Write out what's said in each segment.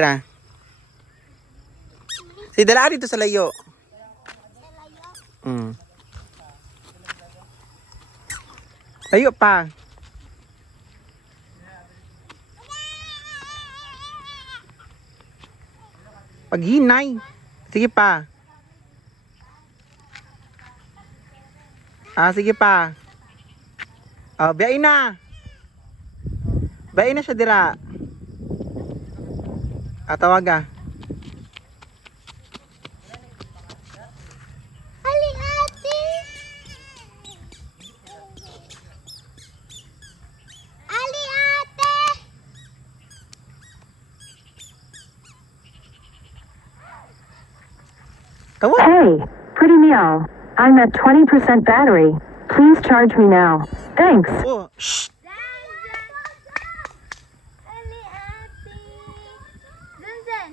Tara. Si dala dito sa layo. Layo pa. Paghinay. Sige pa. Sige pa. Biyain na. Biyain na siya dira. Tawag ah. Ali ate. Ali ate. Tawag. Hey, pretty meow. I'm at 20% battery. Please charge me now. Thanks. Shh. Ali ate. Zanzan.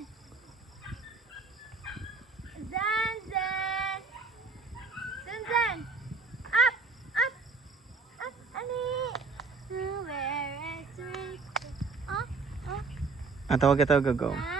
Zanzan. Zanzan. Up. Up. Up. Ali. Where is Rico? Tawag. Ah.